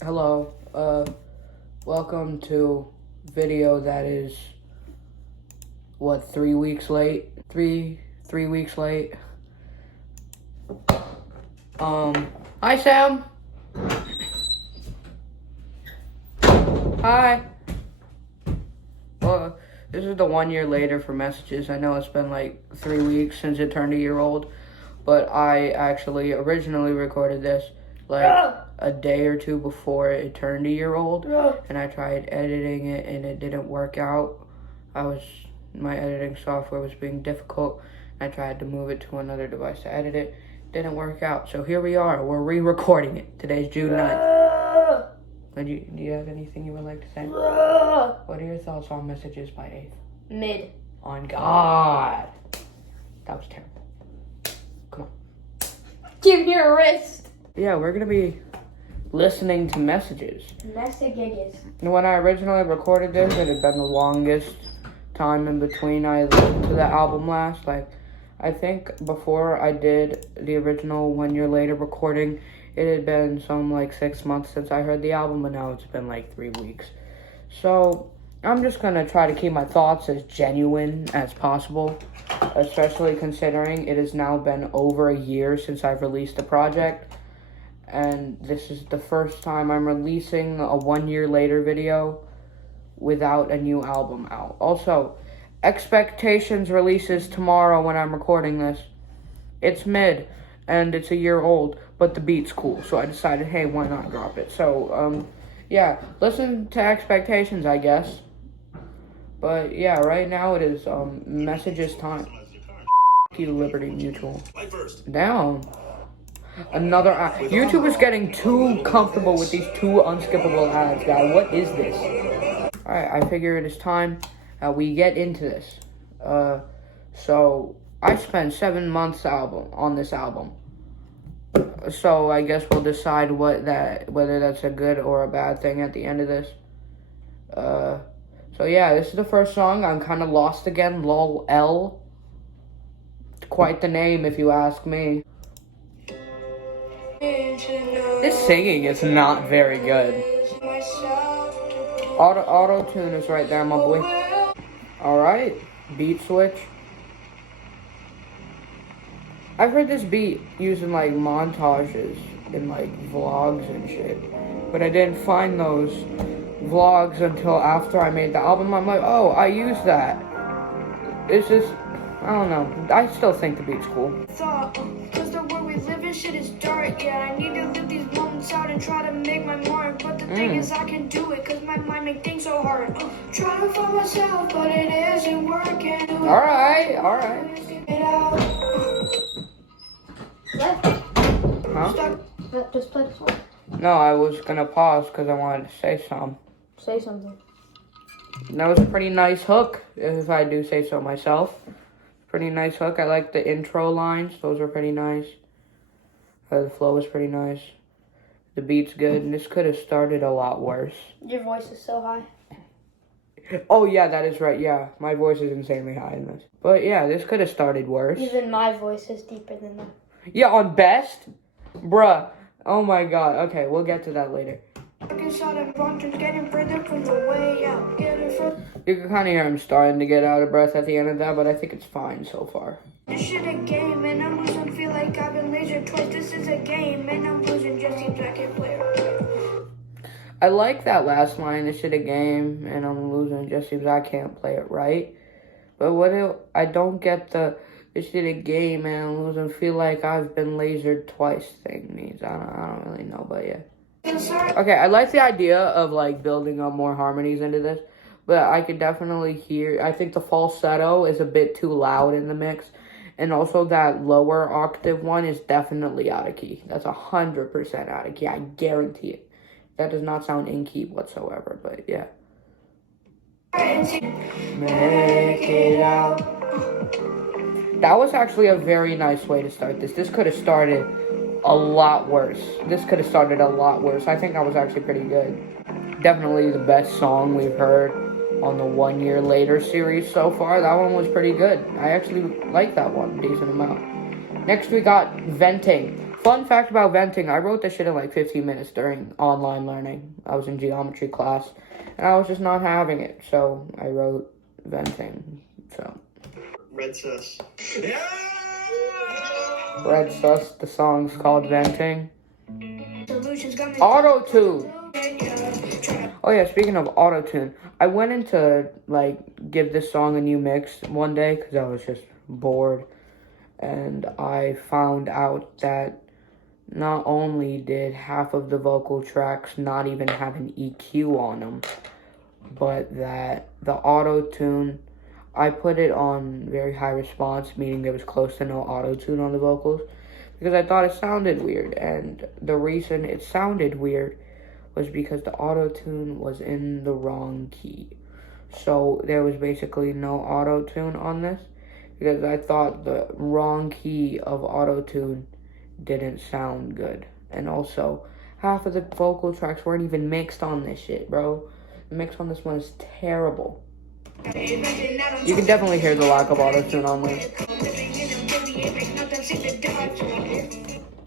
Hello, welcome to video that is, 3 weeks late? Three weeks late. Hi Sam! Hi! Well, this is the 1 year later for messages. I know it's been like 3 weeks since it turned a year old, but I actually originally recorded this like a day or two before it turned a year old, and I tried editing it and it didn't work out. My editing software was being difficult. I tried to move it to another device to edit it. Didn't work out. So here we are. We're re-recording it. Today's June 9th. Do you have anything you would like to say? What are your thoughts on Messages by 8th? Mid. On God. That was terrible. Come on. Give me your wrist. Yeah, we're going to be listening to messages. Messages. When I originally recorded this, it had been the longest time in between I listened to the album last. Like, I think before I did the original 1 year later recording, it had been some like 6 months since I heard the album, but now it's been like 3 weeks. So I'm just gonna try to keep my thoughts as genuine as possible, especially considering it has now been over a year since I've released the project, and this is the first time I'm releasing a 1 year later video without a new album out. Also, Expectations releases tomorrow when I'm recording this. It's mid, and it's a year old, but the beat's cool, so I decided, hey, why not drop it? So, yeah, listen to Expectations, I guess. But, yeah, right now it is, Messages time. Key to Liberty Mutual. Down. Another ad. YouTube is getting too comfortable with these two unskippable ads, guy. What is this? Alright, I figure it is time we get into this. So I spent 7 months on this album. So I guess we'll decide whether that's a good or a bad thing at the end of this. So yeah, this is the first song. I'm kind of lost again. Lol L. Quite the name, if you ask me. This singing is not very good. Auto-tune is right there, my boy. Alright, beat switch. I've heard this beat used in like montages in like vlogs and shit, but I didn't find those vlogs until after I made the album. I'm like, oh, I used that. It's just, I don't know. I still think the beat's cool. Cause the world we live in shit is dark, yeah. I need to live these moments out and try to make my mark. But the thing is I can do it cause my mind make things so hard. Trying to find myself, but it isn't working. Alright. Get out. Huh? Just play the song. No, I was gonna pause because I wanted to say something. Say something. That was a pretty nice hook, if I do say so myself. Pretty nice hook. I like the intro lines. Those were pretty nice. The flow was pretty nice. The beat's good. And this could have started a lot worse. Your voice is so high. Oh, yeah, that is right. Yeah, my voice is insanely high in this. But, yeah, this could have started worse. Even my voice is deeper than that. Yeah, on best? Bruh. Oh, my God. Okay, we'll get to that later. You can kind of hear him starting to get out of breath at the end of that, but I think it's fine so far. This shit a game, and I'm losing. Feel like I've been lasered twice. This is a game, and I'm losing. Just seems I can't play it. I like that last line. This shit a game, and I'm losing. Just seems I can't play it right. But I don't get this shit a game, and I'm losing. Feel like I've been lasered twice thing means. I don't really know, but yeah. Okay, I like the idea of like building up more harmonies into this, but I could definitely hear, I think the falsetto is a bit too loud in the mix, and also that lower octave one is definitely out of key. That's 100% out of key, I guarantee it. That does not sound in key whatsoever, but yeah. Make it out. That was actually a very nice way to start this. This could have started a lot worse. I think that was actually pretty good. Definitely the best song we've heard on the 1 year later series so far. That one was pretty good. I actually like that one a decent amount. Next we got Venting. Fun fact about venting, I wrote this shit in like 15 minutes during online learning. I was in geometry class, and I was just not having it, so I wrote venting, so. Red sus. Red sus, the song's called Venting. Solutions got me. Auto-tune! Oh yeah, speaking of auto-tune, I went in to, like, give this song a new mix one day, because I was just bored, and I found out that not only did half of the vocal tracks not even have an EQ on them, but that the auto-tune, I put it on very high response, meaning there was close to no auto-tune on the vocals, because I thought it sounded weird, and the reason it sounded weird was because the auto-tune was in the wrong key. So there was basically no auto-tune on this, because I thought the wrong key of auto-tune didn't sound good. And also, half of the vocal tracks weren't even mixed on this shit, bro. The mix on this one is terrible. You can definitely hear the lack of auto-tune on this.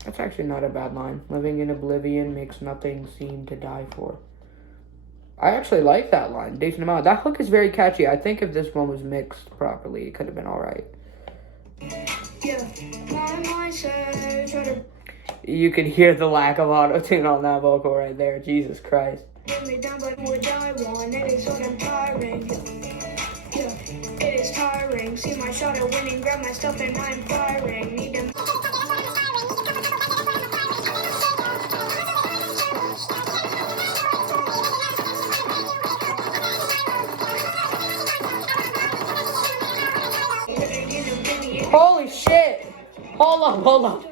That's actually not a bad line. Living in oblivion makes nothing seem to die for. I actually like that line, decent amount. That hook is very catchy. I think if this one was mixed properly, it could have been alright. You can hear the lack of auto-tune on that vocal right there. Jesus Christ. It is tiring. See my shot at winning, grab my stuff and I'm firing. Need them. Holy shit! Hold on.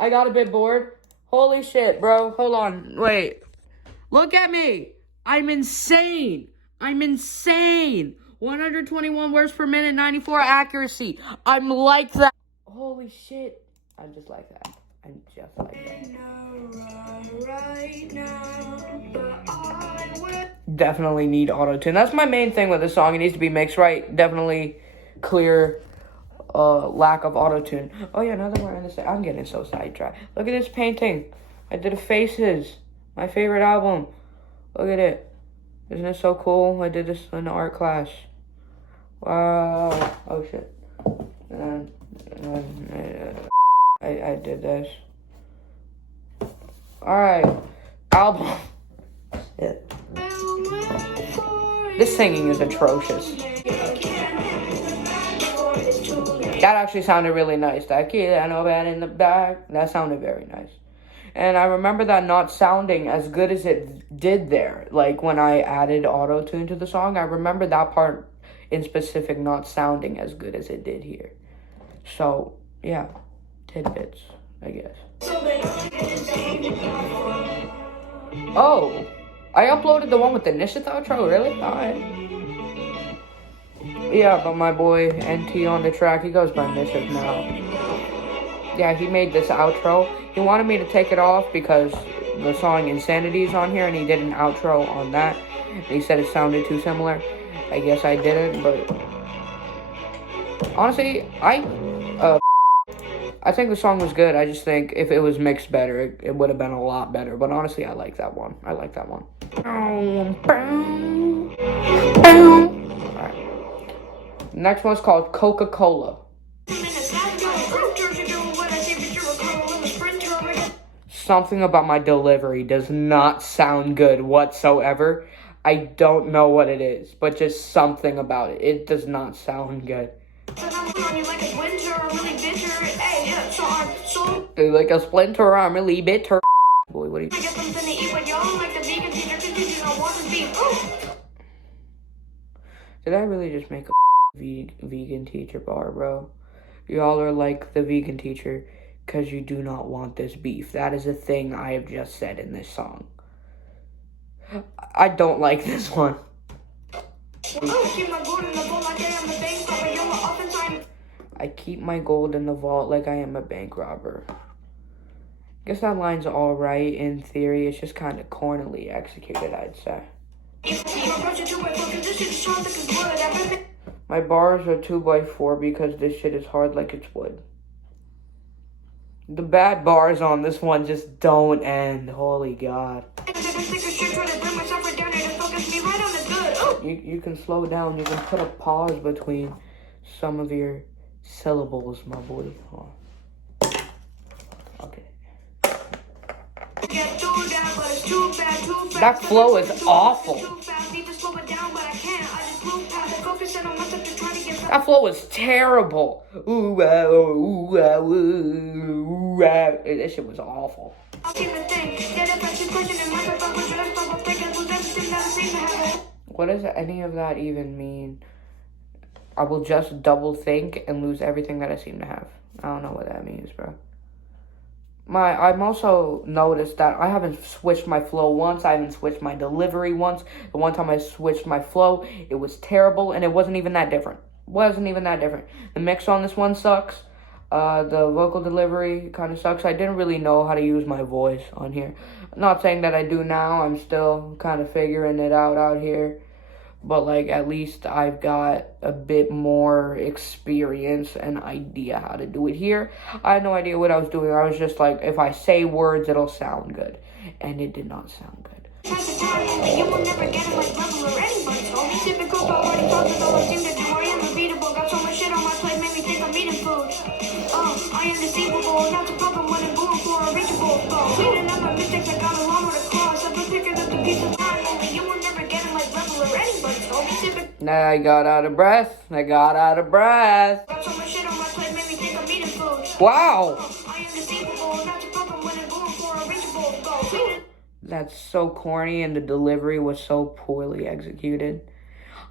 I got a bit bored. Holy shit, bro. Hold on. Wait. Look at me. I'm insane. 121 words per minute, 94 accuracy. I'm like that. Holy shit. I'm just like that. Definitely need auto-tune. That's my main thing with the song. It needs to be mixed right. Definitely clear lack of auto-tune. Oh yeah, now that we're in this, I'm getting so sidetracked. Look at this painting. I did a Faces. My favorite album. Look at it. Isn't it so cool? I did this in art class. Wow. Oh shit. I did this. Alright. Album. Shit. This singing is atrocious. That actually sounded really nice. That kid, I know that in the back. That sounded very nice. And I remember that not sounding as good as it did there. Like, when I added auto-tune to the song, I remember that part in specific not sounding as good as it did here. So, yeah. Tidbits, I guess. Oh! I uploaded the one with the Nishith outro? Really? Alright. Yeah, but my boy NT on the track, he goes by Nishith now. Yeah, he made this outro. He wanted me to take it off because the song Insanity is on here, and he did an outro on that. And he said it sounded too similar. I guess I didn't, but honestly, I think the song was good. I just think if it was mixed better, it would have been a lot better. But honestly, I like that one. Alright. Next one's called Coca-Cola. Something about my delivery does not sound good whatsoever. I don't know what it is, but just something about it. It does not sound good. Like a splinter, I'm really bitter. Boy, what are you? Did I really just make a vegan teacher bar, bro? Y'all are like the vegan teacher because you do not want this beef. That is a thing I have just said in this song. I don't like this one. I keep my gold in the vault like I am a bank robber. Guess that line's alright in theory. It's just kind of cornily executed, I'd say. My bars are 2x4 because this shit is hard like it's wood. The bad bars on this one just don't end. Holy God. You can slow down. You can put a pause between some of your syllables, my boy. Oh. Okay. That flow is awful. That flow is terrible. Ooh, ooh, ooh, that shit was awful. What does any of that even mean? I will just double think and lose everything that I seem to have. I don't know what that means, bro. I'm also noticed that I haven't switched my flow once. I haven't switched my delivery once. The one time I switched my flow, it was terrible, and it wasn't even that different. The mix on this one sucks. The vocal delivery kind of sucks. I didn't really know how to use my voice on here. I'm not saying that I do now. I'm still kind of figuring it out here. But, like, at least I've got a bit more experience and idea how to do it here. I had no idea what I was doing. I was just like, if I say words, it'll sound good. And it did not sound good. I got out of breath. Wow. That's so corny, and the delivery was so poorly executed.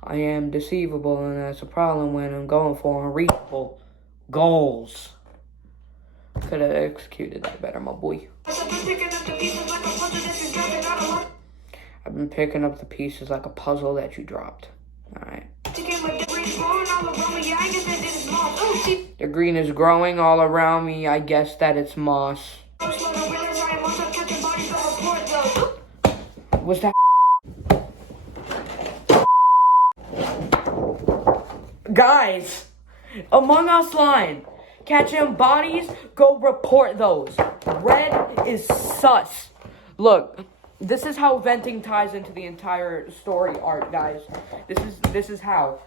I am deceivable, and that's a problem when I'm going for unreachable goals. Could have executed that better, my boy. I've been picking up the pieces like a puzzle that you dropped. Alright. The green is growing all around me. I guess that it's moss. Was that? Guys, Among Us line. Catching bodies, go report those. Red is sus. Look, this is how venting ties into the entire story arc, guys. This is how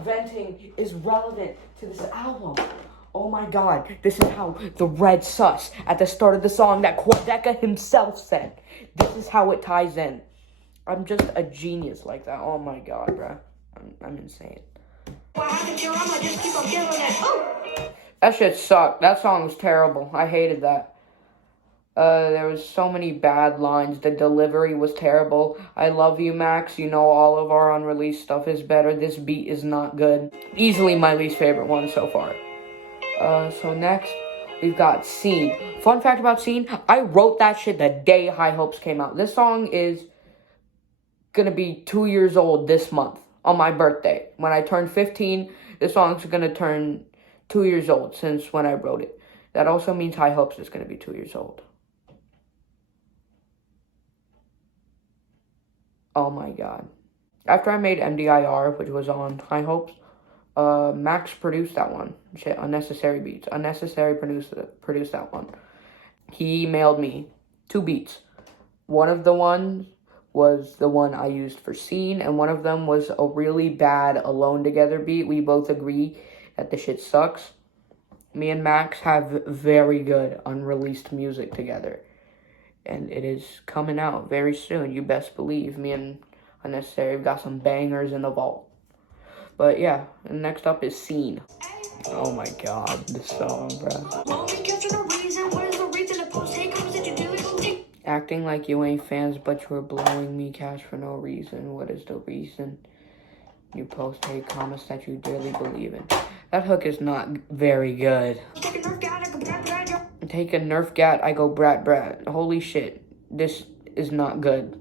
venting is relevant to this album. Oh my God, this is how the red sus at the start of the song that Quadeca himself said. This is how it ties in. I'm just a genius like that. Oh my God, bruh. I'm insane. That shit sucked. That song was terrible. I hated that. There was so many bad lines. The delivery was terrible. I love you, Max. You know all of our unreleased stuff is better. This beat is not good. Easily my least favorite one so far. So next, we've got Scene. Fun fact about Scene, I wrote that shit the day High Hopes came out. This song is gonna be 2 years old this month on my birthday. When I turn 15, this song's gonna turn 2 years old since when I wrote it. That also means High Hopes is gonna be 2 years old. Oh my God. After I made MDIR, which was on High Hopes, Max produced that one. Shit, Unnecessary Beats. Unnecessary produced that one. He emailed me 2 beats. One of the ones was the one I used for Scene, and one of them was a really bad Alone Together beat. We both agree that the shit sucks. Me and Max have very good unreleased music together. And it is coming out very soon. You best believe. Me and Unnecessary have got some bangers in the vault. But yeah, and next up is Scene. Oh my God, this song, bro. Acting like you ain't fans, but you're blowing me cash for no reason. What is the reason? You post hate comments that you dearly believe in. That hook is not very good. Take a Nerf gat, I go brat brat. Holy shit, this is not good.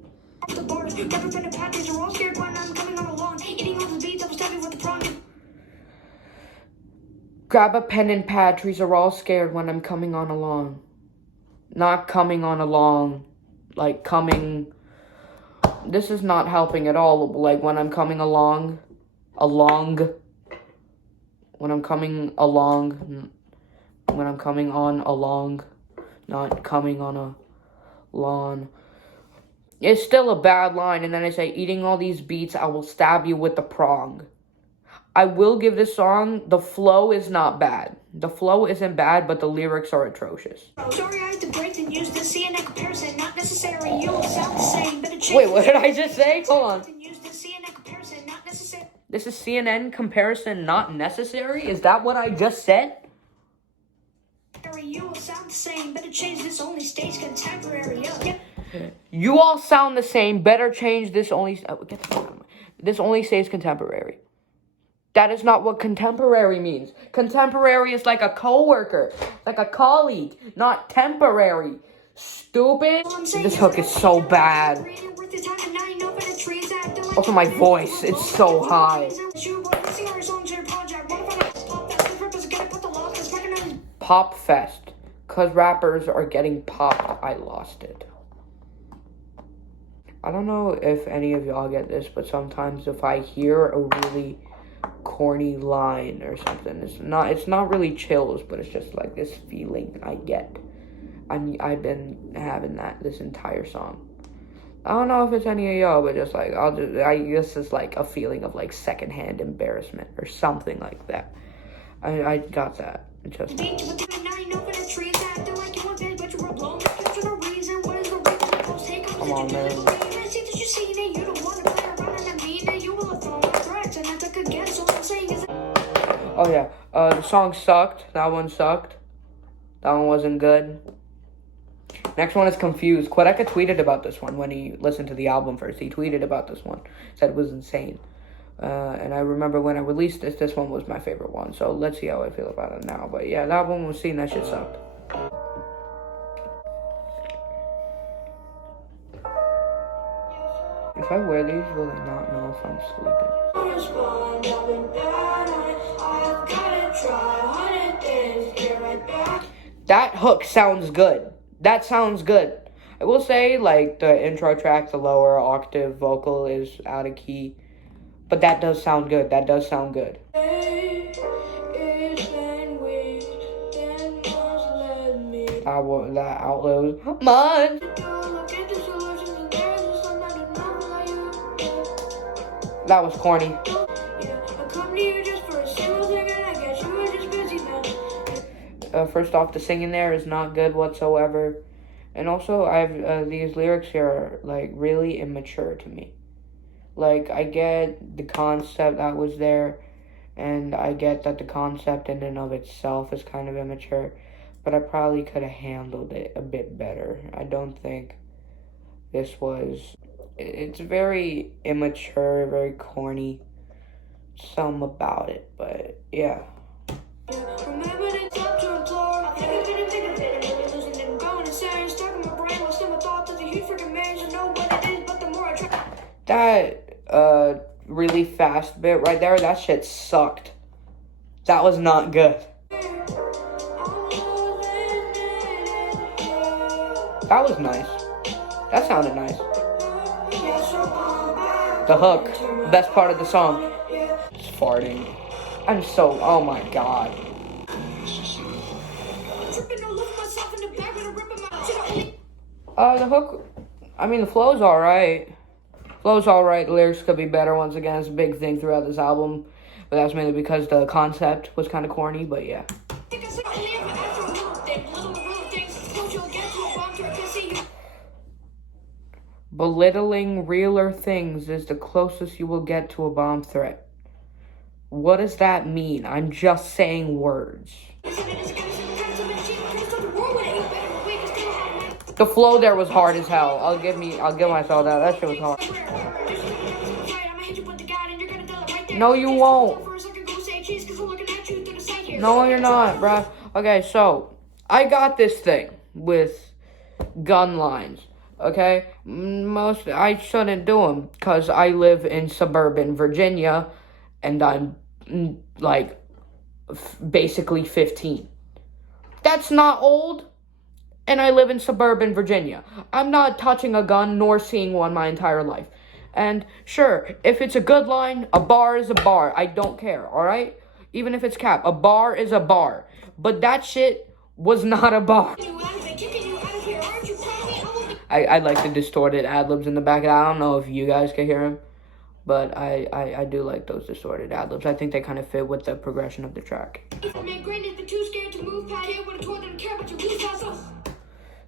Grab a pen and pad, trees are all scared when I'm coming on along. Not coming on along, like coming. This is not helping at all. Like when I'm coming along. When I'm coming along. when I'm coming on a long, not coming on a lawn. It's still a bad line, and then I say, eating all these beats, I will stab you with the prong. I will give this song, the flow is not bad. The flow isn't bad, but the lyrics are atrocious. Sorry, I had to break and use the CNN comparison, not necessary. You'll sound the same, but Wait, what did I just say? Hold on. Use the CNN comparison, not necessary. This is CNN comparison not necessary? Is that what I just said? You will sound the same, better change this only stays contemporary. Yeah. You all sound the same. Better change this only. Get the fuck out of my. This only stays contemporary. That is not what contemporary means. Contemporary is like a coworker, like a colleague, not temporary. Stupid. This hook is so bad. Also, my voice, it's so high. Pop Fest. Because rappers are getting popped. I lost it. I don't know if any of y'all get this, but sometimes if I hear a really corny line or something, it's not really chills, but it's just like this feeling I get. I've been having that this entire song. I don't know if it's any of y'all, but just like I guess it's like a feeling of like secondhand embarrassment or something like that. I got that. Just come on, man. Oh yeah, the song sucked. That one sucked. That one wasn't good. Next one is Confused. Quedeka tweeted about this one when he listened to the album first. He tweeted about this one. Said it was insane. And I remember when I released this one was my favorite one. So let's see how I feel about it now. But yeah, that one was seen. That shit sucked. If I wear these, will they not know if I'm sleeping? That hook sounds good. That sounds good. I will say, like, the intro track, the lower octave vocal is out of key. But that does sound good. That does sound good. That outlaws mine. That was corny. First off, the singing there is not good whatsoever. And also, these lyrics here are, like, really immature to me. Like, I get the concept that was there, and I get that the concept in and of itself is kind of immature, but I probably could have handled it a bit better. I don't think this was... It's very immature, very corny. Some about it, but yeah. That really fast bit right there, that shit sucked. That was not good. That was nice. That sounded nice. The hook, best part of the song. It's farting. I'm so, oh my god. The hook, I mean, the flow's alright. Flow's alright, the lyrics could be better. Once again, it's a big thing throughout this album. But that's mainly because the concept was kind of corny, but yeah. Belittling realer things is the closest you will get to a bomb threat. What does that mean? I'm just saying words. The flow there was hard as hell. I'll give myself that. That shit was hard. No, you won't. No, you're not, bruh. Okay, so I got this thing with gun lines. Okay, I shouldn't do them because I live in suburban Virginia, and I'm like basically 15. That's not old. And I live in suburban Virginia. I'm not touching a gun nor seeing one my entire life. And sure, if it's a good line, a bar is a bar. I don't care, alright? Even if it's cap. A bar is a bar. But that shit was not a bar. I like the distorted ad-libs in the back. I don't know if you guys can hear him. But I do like those distorted ad-libs. I think they kind of fit with the progression of the track.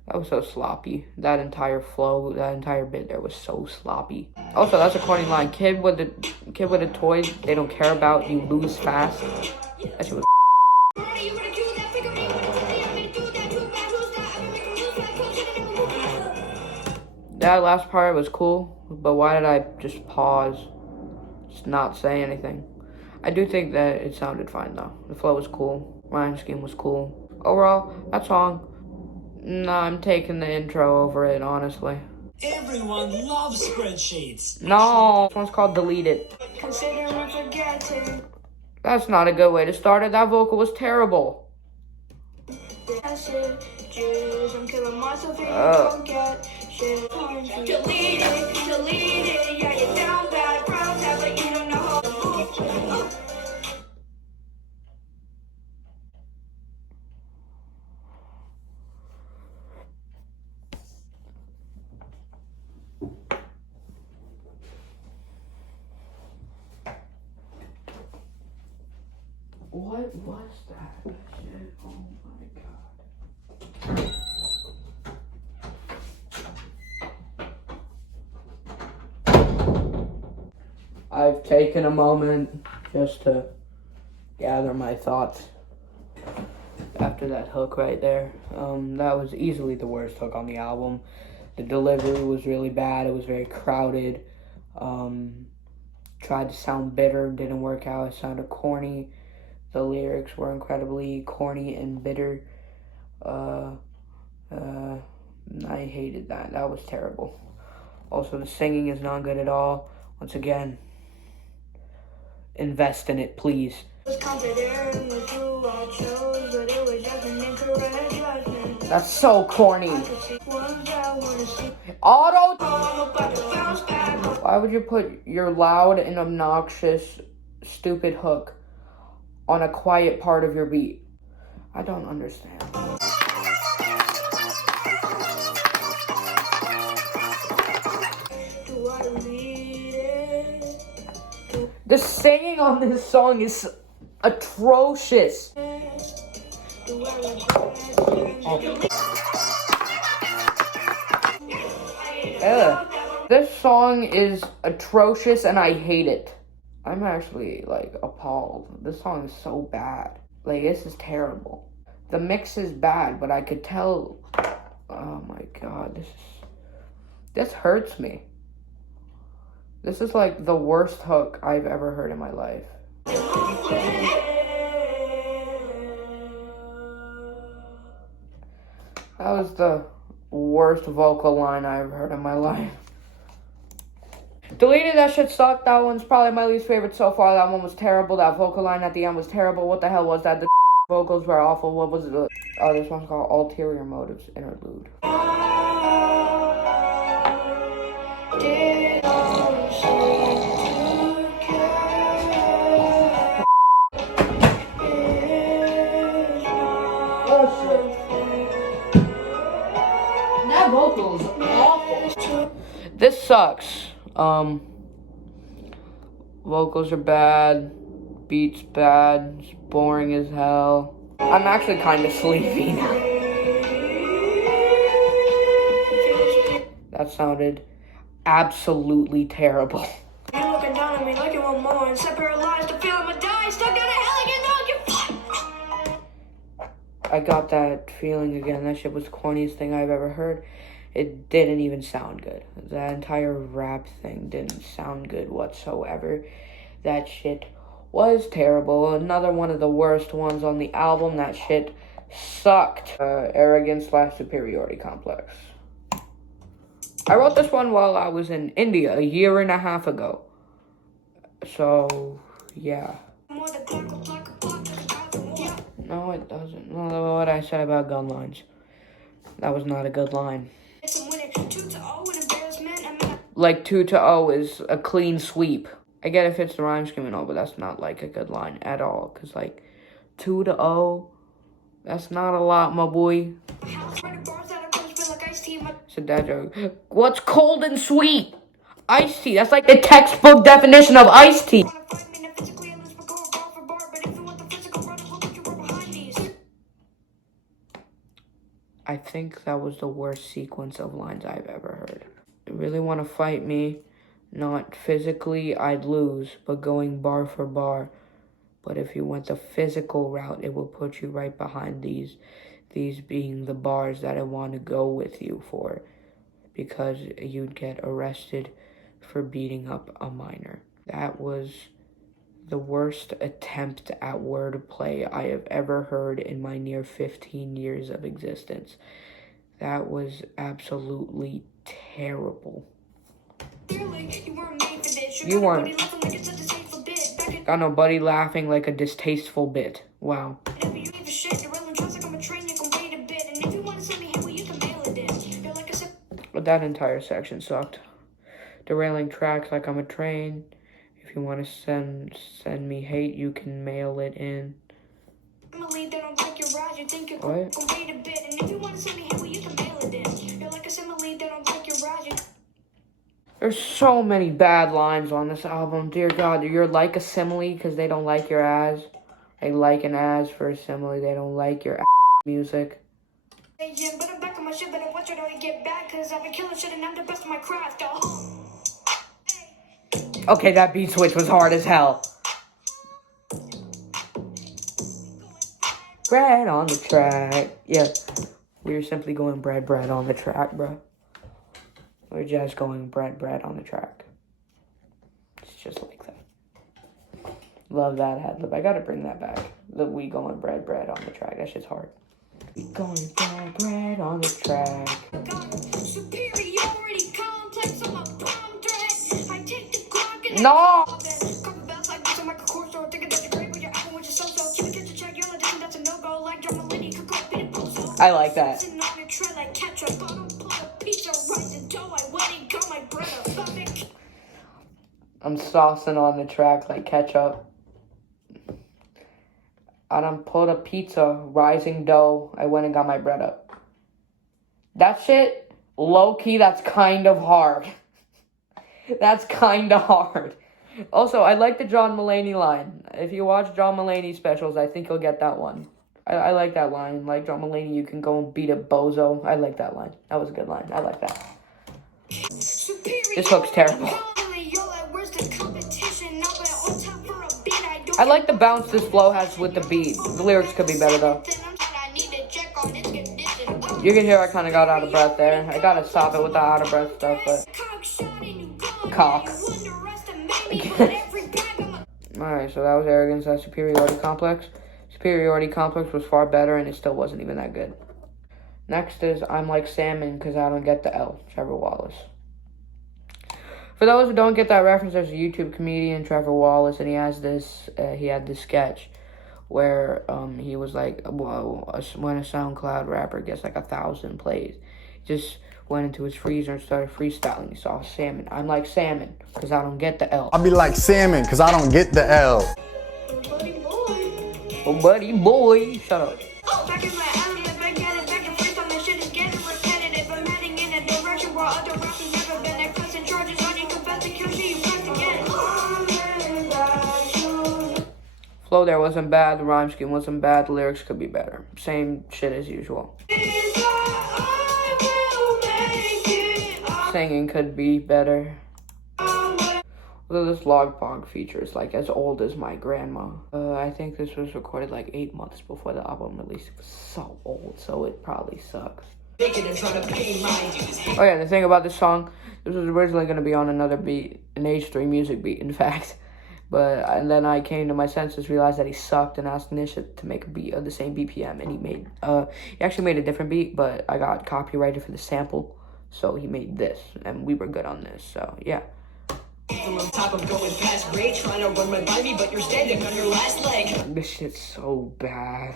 That was so sloppy. That entire flow, that entire bit there was so sloppy. Also, that's a corny line. Kid with a toy they don't care about, you lose fast. That shit was. That last part was cool, but why did I just pause? Just not say anything. I do think that it sounded fine though. The flow was cool. Rhyme scheme was cool. Overall, that song, nah, I'm taking the intro over it, honestly. Everyone loves spreadsheets. No, this one's called Delete It. That's not a good way to start it. That vocal was terrible. I'm killing myself if you don't get shit. Delete it, yeah, you're down bad, brown tab, but you don't know how to move. What was that shit? Oh my god. I've taken a moment just to gather my thoughts after that hook right there. That was easily the worst hook on the album. The delivery was really bad. It was very crowded. Tried to sound bitter, didn't work out. It sounded corny. The lyrics were incredibly corny and bitter. I hated that. That was terrible. Also, the singing is not good at all. Once again, invest in it, please. That's so corny. Auto. Why would you put your loud and obnoxious, stupid hook on a quiet part of your beat? I don't understand. The singing on this song is atrocious. This song is atrocious and I hate it. I'm actually, like, appalled. This song is so bad. Like, this is terrible. The mix is bad, but I could tell... Oh my god, this hurts me. This is, like, the worst hook I've ever heard in my life. That was the worst vocal line I've heard in my life. Deleted, that shit sucked. That one's probably my least favorite so far. That one was terrible. That vocal line at the end was terrible. What the hell was that? The vocals were awful. What was it? Oh, this one's called Ulterior Motives Interlude. That vocal is awful. This sucks. Vocals are bad, beats bad, it's boring as hell. I'm actually kind of sleepy now. That sounded absolutely terrible. You're looking down at me like you want more and separate lives to feel I'm die, stuck down a hell again, I got that feeling again. That shit was the corniest thing I've ever heard. It didn't even sound good. That entire rap thing didn't sound good whatsoever. That shit was terrible. Another one of the worst ones on the album. That shit sucked. Arrogance / superiority complex. I wrote this one while I was in India 1.5 years ago. So, yeah. No, it doesn't. Well, what I said about gun lines. That was not a good line. Like 2-0 is a clean sweep. I get if it's the rhyme scheme and all, but that's not like a good line at all. Cause like 2 to 0, that's not a lot, my boy. It's a dad joke. What's cold and sweet? Iced tea. That's like the textbook definition of iced tea. I think that was the worst sequence of lines I've ever heard. You really want to fight me? Not physically, I'd lose, but going bar for bar. But if you went the physical route, it will put you right behind these being the bars that I want to go with you for, because you'd get arrested for beating up a minor. That was the worst attempt at wordplay I have ever heard in my near 15 years of existence. That was absolutely terrible. You weren't. Got nobody laughing like a distasteful bit. Wow. But that entire section sucked. Derailing tracks like I'm a train. If you want to send me hate, you can mail it in. What? There's so many bad lines on this album. Dear God, you're like a simile because they don't like your ass. They like an ass for a simile. They don't like your music. Okay, that beat switch was hard as hell. Bread on the track. Yeah, we were simply going bread on the track, bro. We're just going bread on the track. It's just like that. Love that ad-lib. I gotta bring that back. The we going bread on the track. That shit's hard. We going bread on the track. Superiority complex on my prom dress. I take the clock and no! I like that. I'm saucing on the track like ketchup. I done pulled a pizza, rising dough. I went and got my bread up. That shit, low-key, that's kind of hard. That's kind of hard. Also, I like the John Mulaney line. If you watch John Mulaney specials, I think you'll get that one. I like that line. Like, John Mulaney, you can go and beat a bozo. I like that line. That was a good line. I like that. This hook's terrible. I like the bounce this flow has with the beat. The lyrics could be better, though. You can hear I kind of got out of breath there. I gotta stop it with the out of breath stuff, but... Cock. Alright, so that was Arrogance. That's Superiority Complex. Superiority Complex was far better, and it still wasn't even that good. Next is I'm Like Salmon, because I don't get the L. Trevor Wallace. For those who don't get that reference, there's a YouTube comedian, Trevor Wallace, and he had this sketch where he was like, well, when a SoundCloud rapper gets like 1,000 plays, he just went into his freezer and started freestyling. He saw salmon. I'm like salmon, because I don't get the L. I'll be like salmon, because I don't get the L. Oh, buddy boy, shut up. Flow there wasn't bad, the rhyme scheme wasn't bad, the lyrics could be better. Same shit as usual. Singing could be better. Although this log pog feature is like as old as my grandma. I think this was recorded like 8 months before the album release. It was so old, so it probably sucks. Oh yeah, the thing about this song, this was originally going to be on another beat, an H3 music beat, in fact. And then I came to my senses, realized that he sucked, and asked Nisha to make a beat of the same BPM, and he actually made a different beat, but I got copyrighted for the sample, so he made this, and we were good on this, so yeah. I'm on top of going past grade, trying to run right by me, but you're standing on your last leg. This shit's so bad.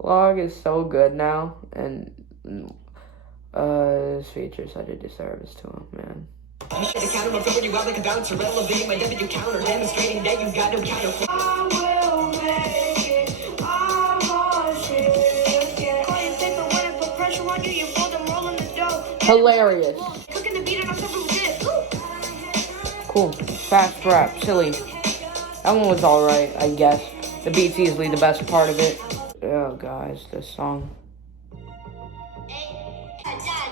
Log is so good now, and this feature is such a disservice to him, man. The counter will throw you out like a bouncer, elevating my debit you counter, demonstrating that you've got no counter. I will make it. I want it. Yeah. Call you take the win and put pressure on you. You fold them rolling the dough. Hilarious. Cooking the beat and I'm serving this. Cool. Fast rap. Silly. That one was alright, I guess. The beat's easily the best part of it. Oh, guys, this song.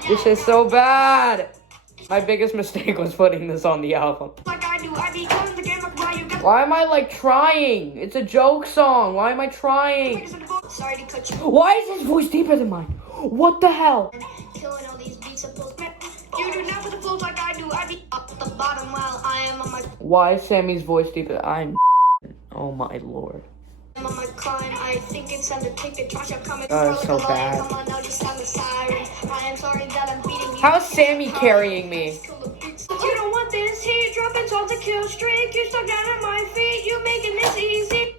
This is so bad. My biggest mistake was putting this on the album. Like I do. I be killing the game like why you got. Why am I, like, trying? It's a joke song. Why am I trying? Sorry to cut you. Why is his voice deeper than mine? What the hell? Killing all these beats up those. You do not put the flows like I do. I be up the bottom while I am on my. Why is Sammy's voice deeper? I'm. Oh, my lord. I'm on my climb. I think it's time to take the trash out. Coming That's so bad. Come on now, just sound the siren. I am sorry that I'm beating you. How's Sammy carrying me? But you don't want this heat. Dropping salt to kill streak. You stuck down at my feet. You making this easy.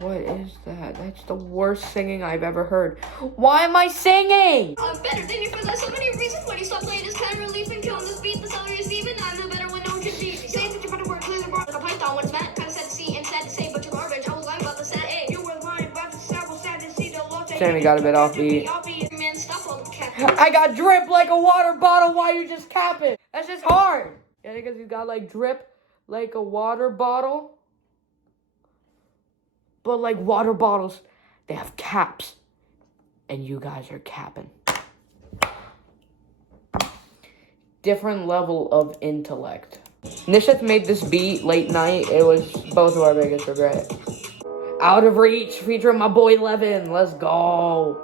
What is that? That's the worst singing I've ever heard. Why am I singing? I'm better than you for that. So many reasons when you stop playing this kind of relief and killing this beat. The salary is even. I'm the better when no one can see. Say that you're about to work clearly wrong. Like a python when it's mad. Kind of sad to see and sad to say, but you're garbage. I was lying about the sad A. You were lying about the sad. Was sad to see the low. Sammy got a bit off beat. Man, stop all the cat. I got drip like a water bottle while you just cap it. That's just hard. Yeah, because you got like drip like a water bottle. But like water bottles, they have caps. And you guys are capping. Different level of intellect. Nisheth made this beat late night. It was both of our biggest regret. Out of Reach featuring my boy Levin. Let's go.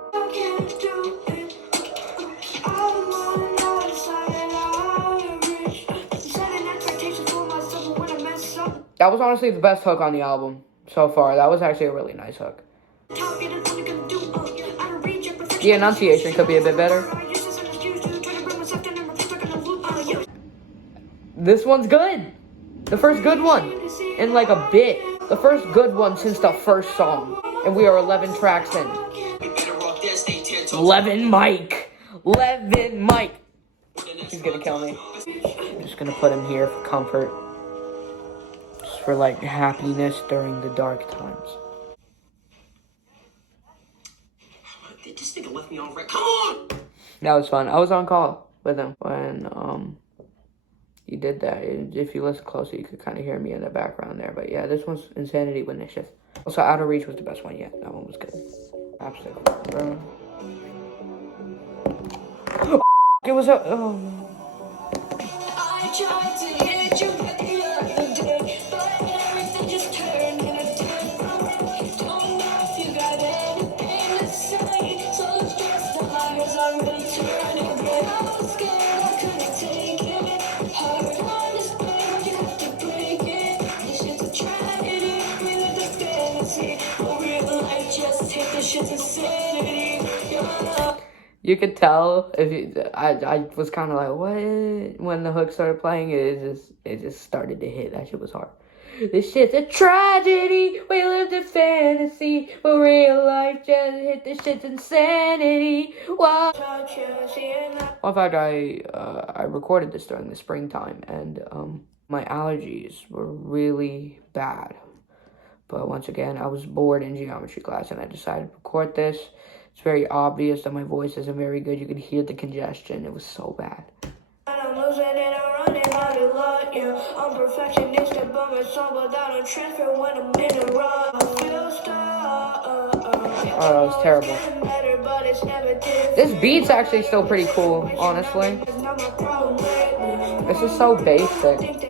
That was honestly the best hook on the album so far. That was actually a really nice hook. The enunciation could be a bit better. This one's good. The first good one in like a bit. The first good one since the first song. And we are 11 tracks in. Levin Mike. Levin Mike. He's gonna kill me. I'm just gonna put him here for comfort. Just for like happiness during the dark times. This nigga left me on red. Come on! That was fun. I was on call with him when he did that. If you listen closely, you could kind of hear me in the background there. But yeah, this one's Insanity with Nishith. Also, Out of Reach was the best one yet. That one was good. Absolutely, bro. It was a. Oh no. I tried to hit you the other day, but everything just turned in a different. Don't know if you got anything to say, so it's just the liars I'm ready to run away. I was scared, I couldn't take it. Hard on this pain, you have to break it. This shit's a tragedy, we live the fantasy. But real life just hit this shit's insanity. You could tell if you, I was kind of like, what? When the hook started playing, it just started to hit. That shit was hard. This shit's a tragedy. We lived a fantasy, but real life just hit. This shit's insanity. Wow. Well, in fact, I recorded this during the springtime, and my allergies were really bad. But once again, I was bored in geometry class, and I decided to record this. It's very obvious that my voice isn't very good. You could hear the congestion. It was so bad. I'm losing it, I'm running out of luck, yeah. I'm perfectionistic, but my soul, but I don't transfer when I'm in a run. I feel stuck. Oh, that was terrible. This beat's actually still pretty cool, honestly. This is so basic.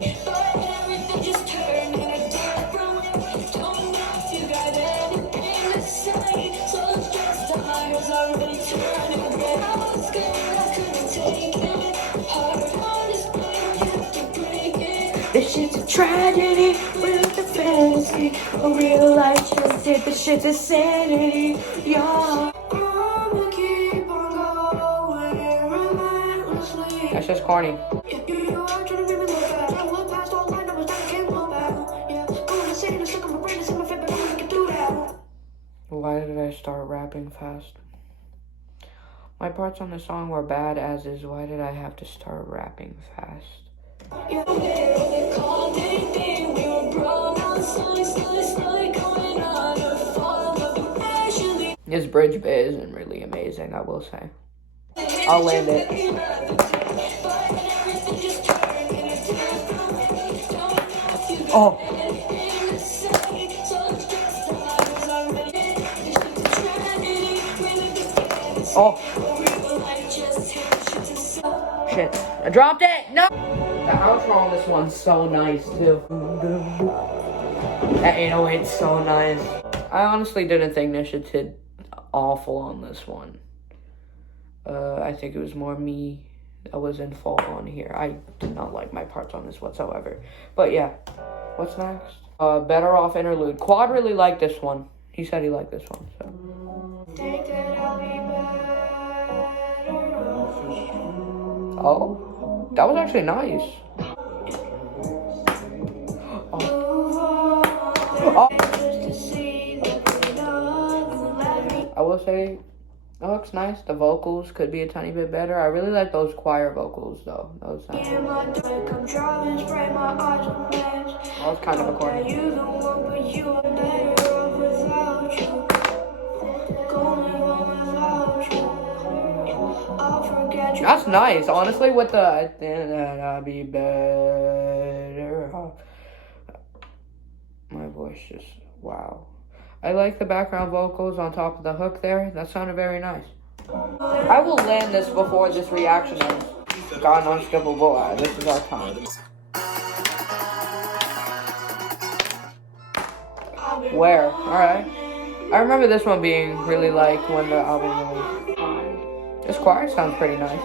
This shit's a tragedy, with the fantasy. A real life just hit, this shit's insanity, yeah. That's just corny. Why did I start rapping fast? My parts on the song were bad as is. Why did I have to start rapping fast? His bridge bit isn't really amazing, I will say. I'll land it. Oh. Oh. Shit. I dropped it! No! The outro on this one's so nice, too. That 808's so nice. I honestly didn't think Nisha did awful on this one. I think it was more me that was in fault on here. I did not like my parts on this whatsoever. But yeah, what's next? Better Off interlude. Quad really liked this one. He said he liked this one, so. Think that I'll be better. Oh, that was actually nice. Oh. I will say, it looks nice. The vocals could be a tiny bit better. I really like those choir vocals, though. Those sound that was kind of a corny. That's nice, honestly, with the I think that I'll be better. My voice just, wow. I like the background vocals on top of the hook there. That sounded very nice. I will land this before this reaction ends. Got an unskippable. This is our time. Where? Alright. I remember this one being really liked when the album released. This choir sounds pretty nice.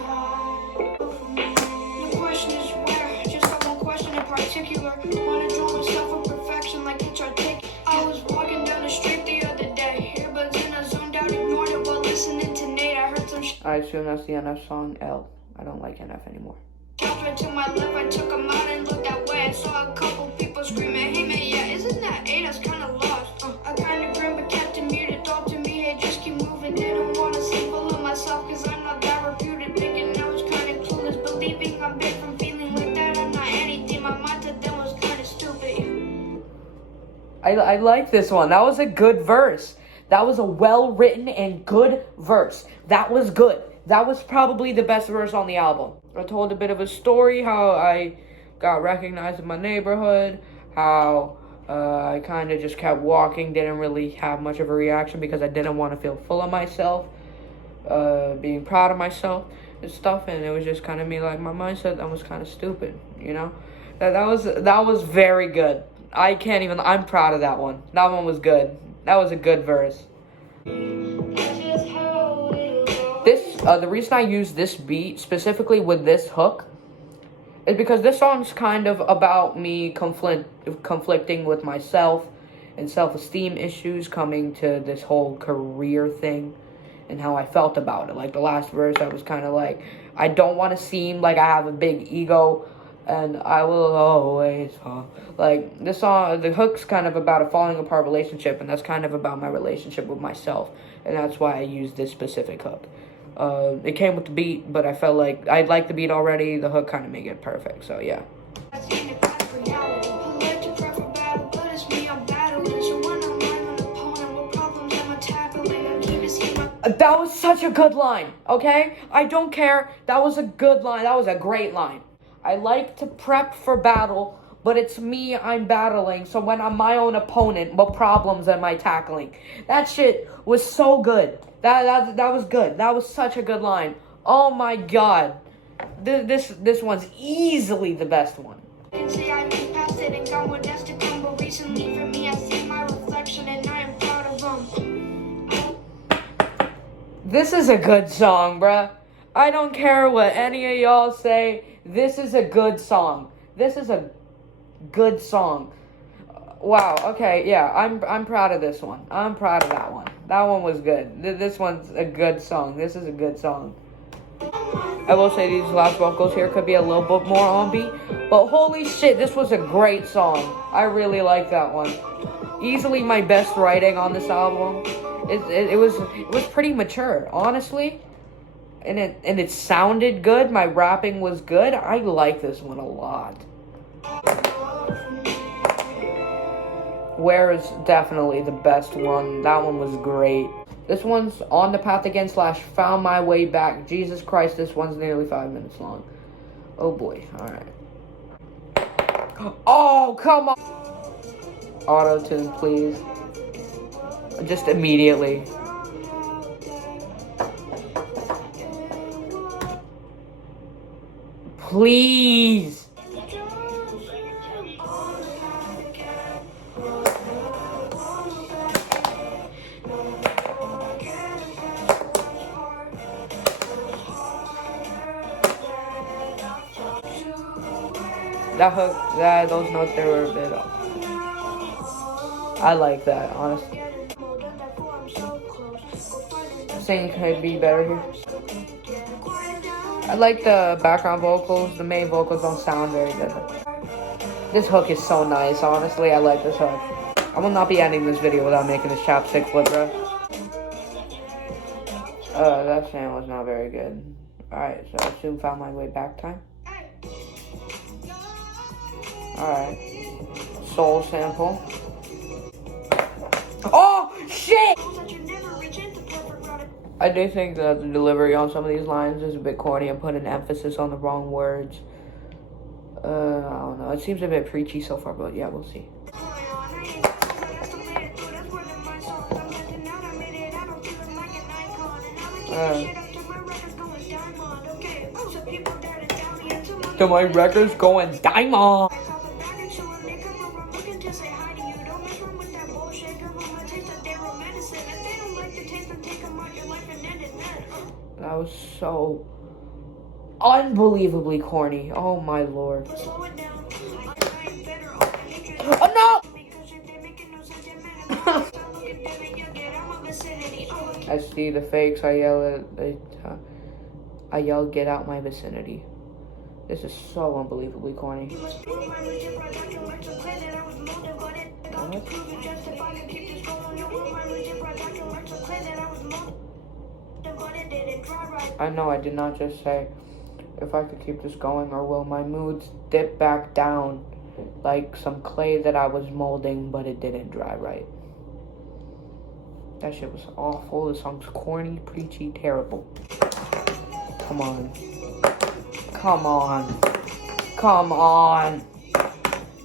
The question is where. Just got one question in particular. Wanna draw myself a perfection like it's articulate. I was walking down the street the other day. Earbuds in, I zoned out, ignored it while listening to Nate. I heard some I assume that's the NF song, L. I don't like NF anymore. right to my left, I took them out and looked that way. I saw a couple people screaming, hey man, yeah, isn't that 8? I was kinda lost. I kinda grinned but kept it muted. Thought to me, hey, just keep moving. Didn't wanna see full of myself, cause I'm not that reputed. Thinking I was kinda clueless, believing I'm big from feeling like that. I'm not anything, my mind to them was kinda stupid. I like this one. That was a good verse. That was a well-written and good verse. That was good. That was probably the best verse on the album. I told a bit of a story, how I got recognized in my neighborhood, how I kind of just kept walking, didn't really have much of a reaction because I didn't want to feel full of myself, being proud of myself and stuff, and it was just kind of me, like, my mindset that was kind of stupid, you know? That was very good. I'm proud of that one. That one was good. That was a good verse. The reason I use this beat specifically with this hook is because this song's kind of about me conflicting with myself and self-esteem issues coming to this whole career thing and how I felt about it. Like the last verse, I was kind of like, I don't want to seem like I have a big ego and I will always fall. Like, this song, the hook's kind of about a falling apart relationship, and that's kind of about my relationship with myself, and that's why I use this specific hook. It came with the beat, but I felt like I liked the beat already. The hook kind of made it perfect, so yeah. That was such a good line, okay? I don't care. That was a good line. That was a great line. I like to prep for battle, but it's me I'm battling, so when I'm my own opponent, what problems am I tackling? That shit was so good. That was good. That was such a good line. Oh my god. This one's easily the best one. This is a good song, bruh. I don't care what any of y'all say. This is a good song. This is a good song. Wow, okay, yeah, I'm proud of this one. I'm proud of that one. That one was good. This one's a good song. This is a good song. I will say these last vocals here could be a little bit more on beat, but holy shit, this was a great song. I really like that one. Easily my best writing on this album. It was pretty mature, honestly. and it sounded good. My rapping was good. I like this one a lot. Where is definitely the best one. That one was great. This one's On the Path Again / Found My Way Back. Jesus Christ, this one's nearly 5 minutes long. Oh boy, alright. Oh, come on! Auto-tune, please. Just immediately. Please! That hook, those notes there were a bit off. I like that, honestly. Singing could be better here. I like the background vocals. The main vocals don't sound very good. This hook is so nice, honestly. I like this hook. I will not be ending this video without making this chapstick flip, bro. That sound was not very good. Alright, so I soon found my way back time. Alright. Soul sample. Oh, shit! I do think that the delivery on some of these lines is a bit corny and putting emphasis on the wrong words. I don't know. It seems a bit preachy so far, but yeah, we'll see. So my record's going diamond. That was so unbelievably corny. Oh my lord. Oh no! I see the fakes. I yell, get out my vicinity. This is so unbelievably corny. What? I know I did not just say if I could keep this going, or will my moods dip back down like some clay that I was molding, but it didn't dry right. That shit was awful. The song's corny, preachy, terrible. Come on. Come on. Come on.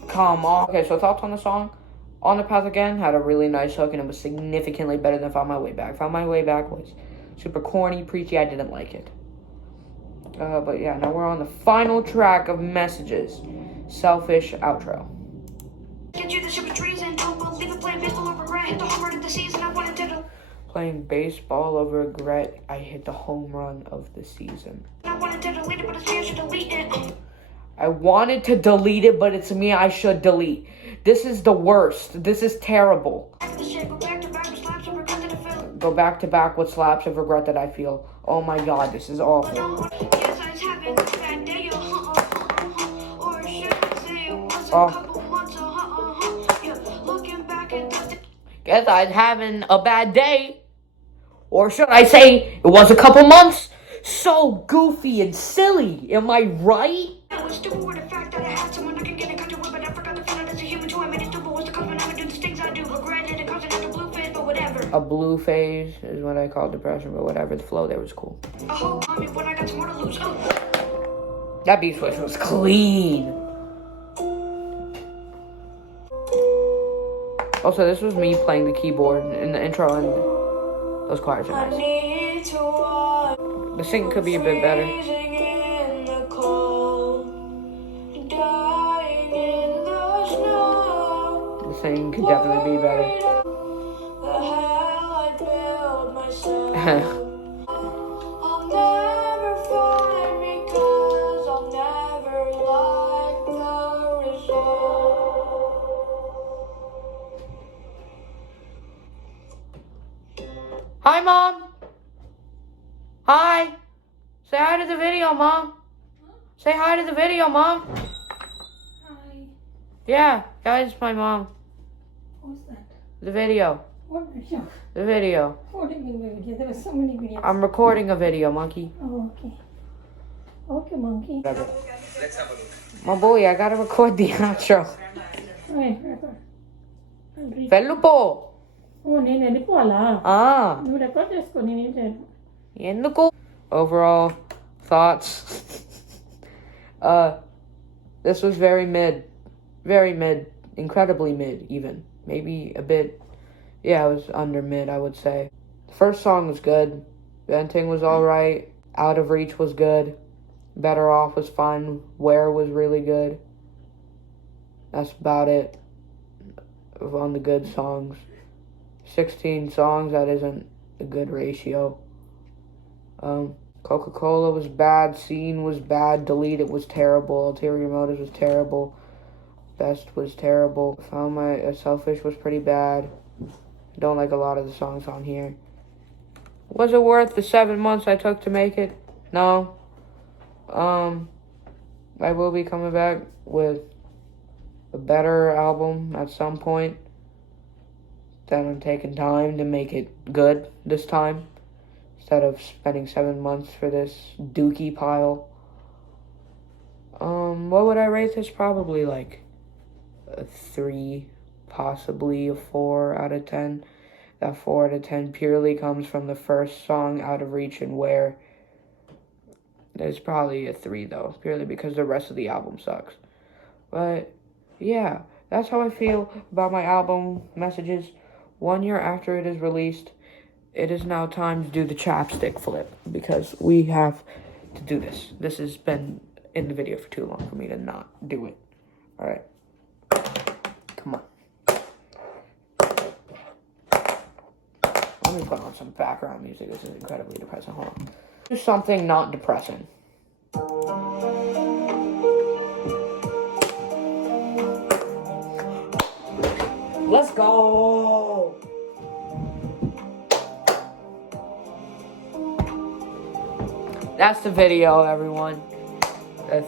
Come on. Okay, so thoughts on the song? On the Path Again had a really nice hook, and it was significantly better than Found My Way Back. Found My Way Back was super corny, preachy. I didn't like it. But yeah, now we're on the final track of Messages. Selfish outro. Playing baseball over regret. I hit the home run of the season. I wanted to delete it, but it's me I should delete. This is the worst. This is terrible. Go back to back with slaps of regret that I feel. Oh my god, this is awful. Oh. Guess I was having a bad day. Or should I say, it was a couple months? So goofy and silly. Am I right? I was stupid with the fact that I had someone I could get in contact with, but I forgot to find out as a human too. I made it stupid. What's the cause when I would do the things I do? Regretted and causing it a blue phase, but whatever. A blue phase is what I call depression, but whatever. The flow there was cool. I hope when I got some more to lose. That beat switch was clean. Also, this was me playing the keyboard in the intro, and those choirs are nice. The singing could be a bit better. The singing could definitely be better. Hi, Mom. Hi. Say hi to the video, Mom. Say hi to the video, Mom. Hi. Yeah, guys, my mom. Who's that? The video. What video? The video. What do you mean by video? There were so many videos. I'm recording a video, monkey. Oh, okay. Okay, monkey. Whatever. My boy, I gotta record the outro. Right, record. Fellupo. Oh, నేను వెళ్ళిపోవాలా నువ్వు record చేసుకో నేనేం చేయను ఎందుకు? Overall thoughts. This was very mid, incredibly mid even. Maybe a bit, yeah, it was under mid, I would say. The first song was good. Venting was alright. Out of Reach was good. Better Off was fun. Where was really good. That's about it on the good songs. 16 songs, that isn't a good ratio. Coca-Cola was bad. Scene was bad. Delete It was terrible. Ulterior Motives was terrible. Best was terrible. Found My Selfish was pretty bad. Don't like a lot of the songs on here. Was it worth the 7 months I took to make it? No. I will be coming back with a better album at some point. Then I'm taking time to make it good this time, instead of spending 7 months for this dookie pile. What would I rate this? Probably like a 3, possibly a 4 out of 10. That 4 out of 10 purely comes from the first song, Out of Reach and Where. There's probably a 3 though, purely because the rest of the album sucks. But yeah, that's how I feel about my album messages. 1 year after it is released, it is now time to do the chapstick flip, because we have to do this. This has been in the video for too long for me to not do it. Alright. Come on. Let me put on some background music. This is incredibly depressing. Hold on. Do something not depressing. Let's go! That's the video, everyone.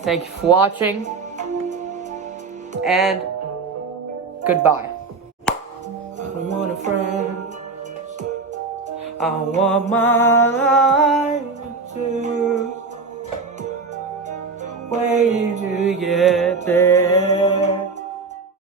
Thank you for watching. And goodbye. I don't want a friend. I want my life to wait to get there.